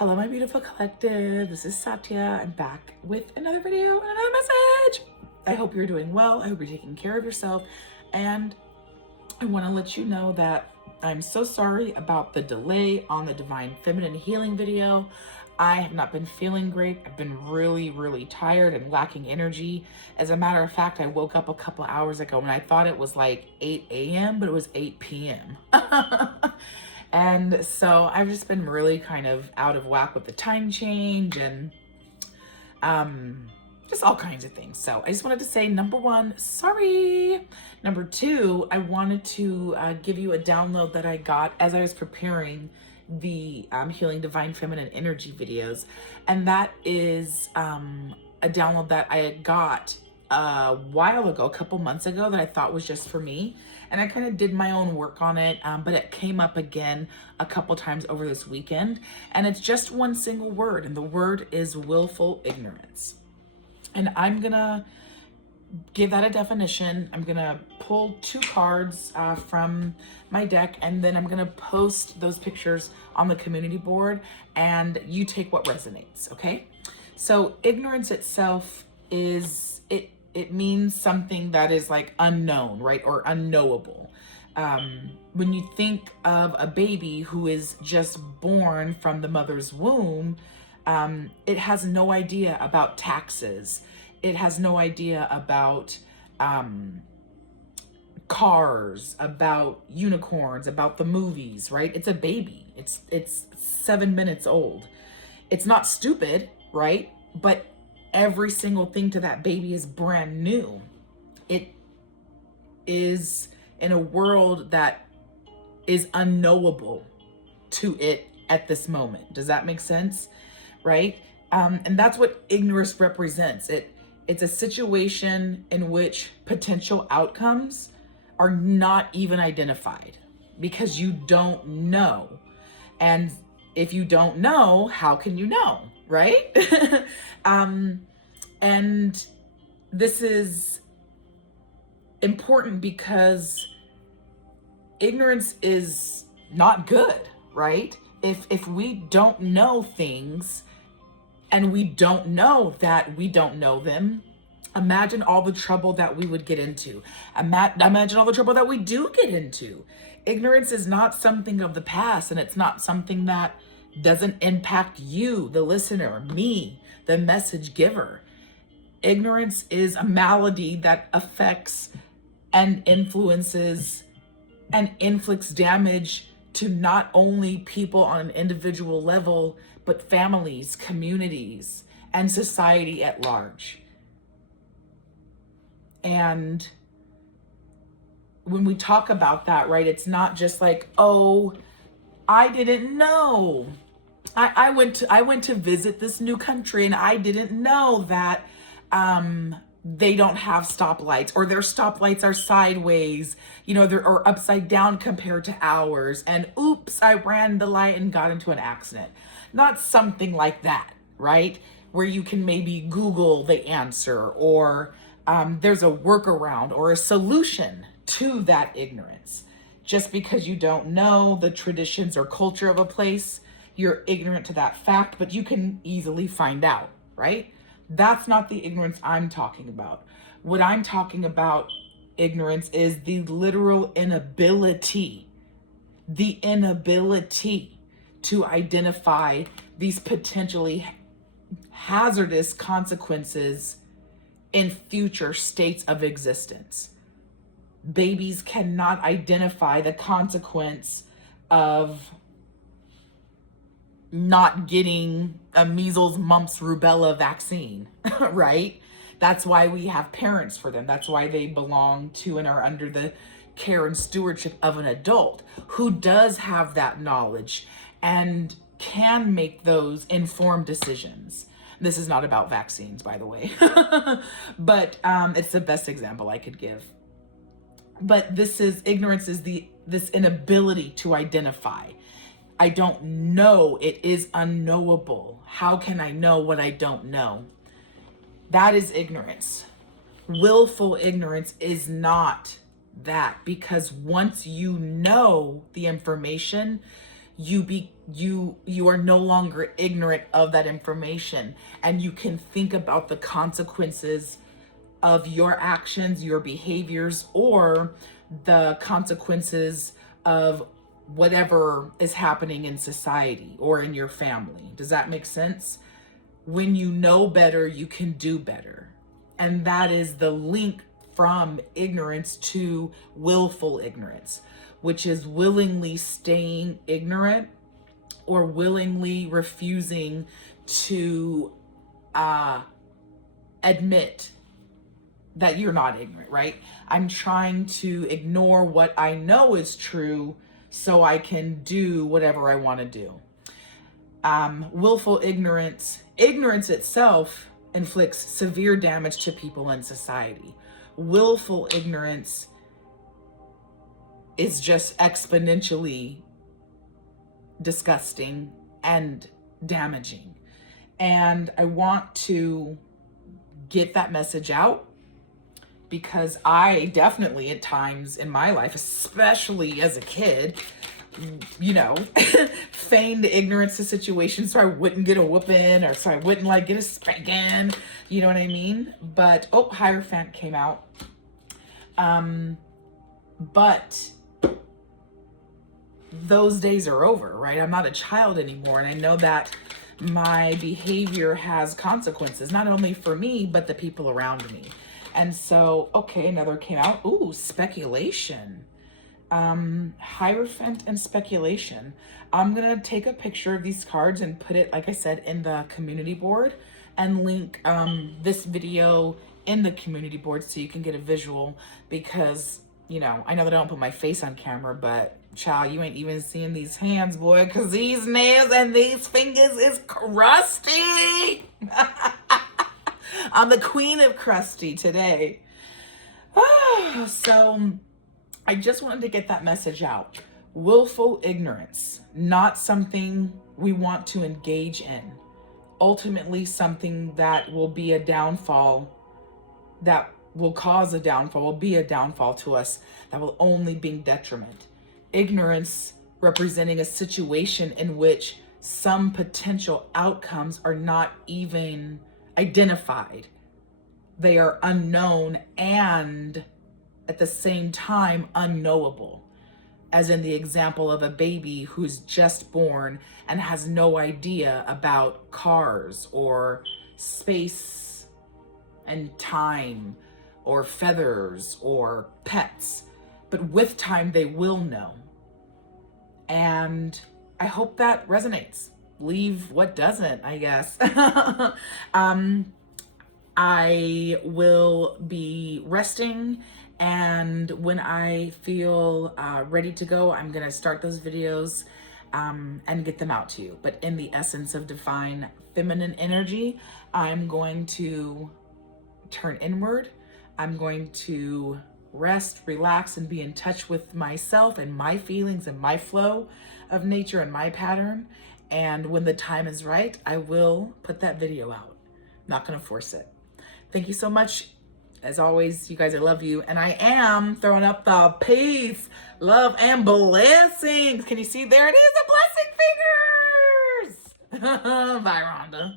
Hello, my beautiful collective. This is Satya. I'm back with another video and another message. I hope you're doing well. I hope you're taking care of yourself. And I want to let you know that I'm so sorry about the delay on the Divine Feminine Healing video. I have not been feeling great. I've been really tired and lacking energy. As a matter of fact, I woke up a couple hours ago and I thought it was like 8 a.m., but it was 8 p.m. And so I've just been really kind of out of whack with the time change and just all kinds of things. So I just wanted to say, number one, sorry. Number two, I wanted to give you a download that I got as I was preparing the Healing Divine Feminine Energy videos. And that is a download that I had got a while ago, a couple months ago, that I thought was just for me. And I kind of did my own work on it, but it came up again a couple times over this weekend. And it's just one single word, and the word is willful ignorance. And I'm gonna give that a definition. I'm gonna pull two cards from my deck, and then I'm gonna post those pictures on the community board, and you take what resonates, okay? So ignorance itself is, it means something that is like unknown, right? Or unknowable. When you think of a baby who is just born from the mother's womb, it has no idea about taxes. It has no idea about cars, about unicorns, about the movies, right? It's a baby. It's 7 minutes old. It's not stupid, right? But every single thing to that baby is brand new. It is in a world that is unknowable to it at this moment. Does that make sense? Right? And that's what ignorance represents. It's a situation in which potential outcomes are not even identified because you don't know. And if you don't know, how can you know? Right? And this is important because ignorance is not good, right? If we don't know things and we don't know that we don't know them, imagine all the trouble that we would get into. Imagine all the trouble that we do get into. Ignorance is not something of the past, and it's not something that doesn't impact you, the listener, me, the message giver. Ignorance is a malady that affects and influences and inflicts damage to not only people on an individual level, but families, communities, and society at large. And when we talk about that, right, it's not just like, oh, I didn't know. I went to visit this new country and I didn't know that they don't have stoplights, or their stoplights are sideways, or upside down compared to ours. And oops, I ran the light and got into an accident. Not something like that, right? Where you can maybe Google the answer, or there's a workaround or a solution to that ignorance. Just because you don't know the traditions or culture of a place, you're ignorant to that fact, but you can easily find out, right? That's not the ignorance I'm talking about. What I'm talking about, ignorance, is the literal inability to identify these potentially hazardous consequences in future states of existence. Babies cannot identify the consequence of not getting a measles, mumps, rubella vaccine, right? That's why we have parents for them. That's why they belong to and are under the care and stewardship of an adult who does have that knowledge and can make those informed decisions. This is not about vaccines, by the way, but it's the best example I could give. But ignorance is this inability to identify. I don't know. It is unknowable. How can I know what I don't know? That is ignorance. Willful ignorance is not that, because once you know the information, you are no longer ignorant of that information, and you can think about the consequences of your actions, your behaviors, or the consequences of whatever is happening in society or in your family. Does that make sense? When you know better, you can do better. And that is the link from ignorance to willful ignorance, which is willingly staying ignorant or willingly refusing to admit that you're not ignorant, right? I'm trying to ignore what I know is true so I can do whatever I want to do. Willful ignorance itself inflicts severe damage to people in society. Willful ignorance is just exponentially disgusting and damaging. And I want to get that message out, because I definitely at times in my life, especially as a kid, feigned ignorance to situations so I wouldn't get a whooping, or so I wouldn't get a spanking, you know what I mean? But, Hierophant came out. But those days are over, right? I'm not a child anymore, and I know that my behavior has consequences, not only for me, but the people around me. And so, another came out. Ooh, speculation. Hierophant and speculation. I'm going to take a picture of these cards and put it, like I said, in the community board, and link this video in the community board so you can get a visual, because, I know that I don't put my face on camera, but child, you ain't even seeing these hands, boy, because these nails and these fingers is crusty. I'm the queen of crusty today. So I just wanted to get that message out. Willful ignorance, not something we want to engage in. Ultimately, something that will be a downfall, that will cause a downfall, will be a downfall to us, that will only bring detriment. Ignorance representing a situation in which some potential outcomes are not even identified. They are unknown and at the same time unknowable, as in the example of a baby who's just born and has no idea about cars or space and time or feathers or pets, but with time they will know. And I hope that resonates. Leave what doesn't, I guess. I will be resting, and when I feel ready to go, I'm gonna start those videos and get them out to you. But in the essence of divine feminine energy, I'm going to turn inward. I'm going to rest, relax, and be in touch with myself and my feelings and my flow of nature and my pattern. And when the time is right, I will put that video out. Not gonna force it. Thank you so much. As always, you guys, I love you. And I am throwing up the peace, love, and blessings. Can you see? There it is, the blessing fingers. Bye, Rhonda.